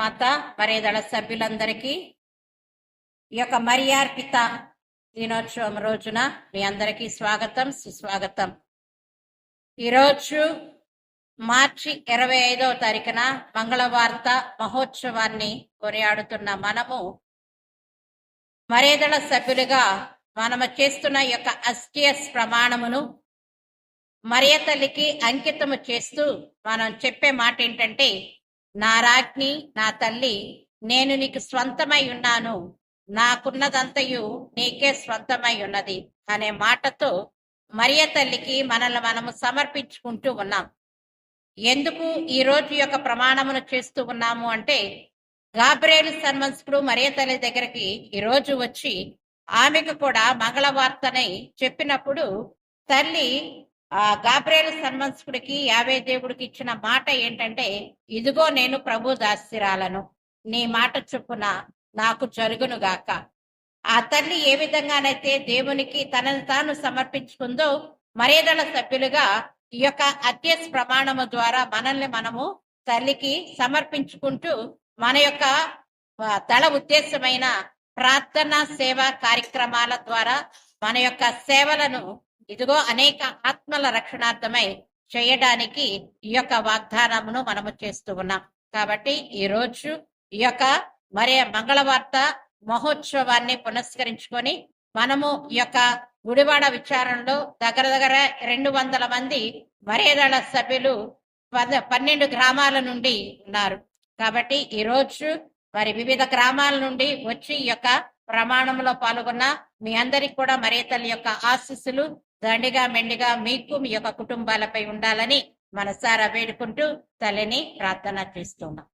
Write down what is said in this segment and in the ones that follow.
మాత మరేదళ సభ్యులందరికీ ఈ యొక్క మర్యార్పిత దినోత్సవం రోజున మీ అందరికీ స్వాగతం సుస్వాగతం. ఈరోజు మార్చి ఇరవై ఐదవ తారీఖున మంగళవార్త మహోత్సవాన్ని కొనియాడుతున్న మనము మరేదళ సభ్యులుగా మనము చేస్తున్న ఈ యొక్క అస్టియస్ ప్రమాణమును మరియ తల్లికి అంకితము చేస్తూ మనం చెప్పే మాట ఏంటంటే నా రాజ్ఞి నా తల్లి నేను నీకు స్వంతమై ఉన్నాను. నాకున్నదంతయు నీకే స్వంతమై ఉన్నది అనే మాటతో మరియ తల్లికి మనల్ని మనము సమర్పించుకుంటూ ఉన్నాం. ఎందుకు ఈ రోజు యొక్క ప్రమాణమును చేస్తూ ఉన్నాము అంటే గాబ్రేలు సన్వంసుడు మరియ తల్లి దగ్గరికి ఈ రోజు వచ్చి ఆమెకు కూడా మంగళవార్తని చెప్పినప్పుడు తల్లి ఆ గాబ్రేలు సన్మన్స్కుడికి యావే దేవుడికి ఇచ్చిన మాట ఏంటంటే ఇదిగో నేను ప్రభు దాస్తిరాలను నీ మాట చొప్పున నాకు జరుగును గాక. ఆ తల్లి ఏ విధంగానైతే దేవునికి తనను తాను సమర్పించుకుందో మర్యాదల సభ్యులుగా ఈ యొక్క అత్యస్ ప్రమాణము ద్వారా మనల్ని మనము తల్లికి సమర్పించుకుంటూ మన యొక్క తల దళ ఉద్దేశమైన ప్రార్థన సేవా కార్యక్రమాల ద్వారా మన యొక్క సేవలను ఇదిగో అనేక ఆత్మల రక్షణార్థమై చేయడానికి ఈ యొక్క వాగ్దానమును మనము చేస్తూ ఉన్నాం. కాబట్టి ఈ రోజు ఈ యొక్క మరి మంగళవార్త మహోత్సవాన్ని పునస్కరించుకొని మనము ఈ యొక్క గుడివాడ విచారణలో దగ్గర దగ్గర రెండు వందల మంది మరేదళ సభ్యులు పద- పన్నెండు గ్రామాల నుండి ఉన్నారు. కాబట్టి ఈ రోజు మరి వివిధ గ్రామాల నుండి వచ్చి ఈ యొక్క ప్రమాణంలో పాల్గొన్న మీ అందరికి కూడా మరే తల్లి యొక్క ఆశీస్సులు దండిగా మెండిగా మీకు మీ యొక్క కుటుంబాలపై ఉండాలని మనసారా వేడుకుంటూ తల్లిని ప్రార్థన చేస్తున్నాం.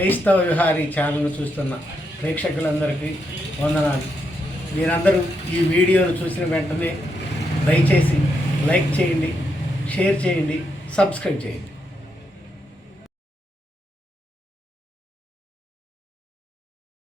క్రైస్తవ విహారీ ఛానల్ను చూస్తున్న ప్రేక్షకులందరికీ వందనాలు. మీరందరూ ఈ వీడియోను చూసిన వెంటనే దయచేసి లైక్ చేయండి షేర్ చేయండి సబ్స్క్రైబ్ చేయండి.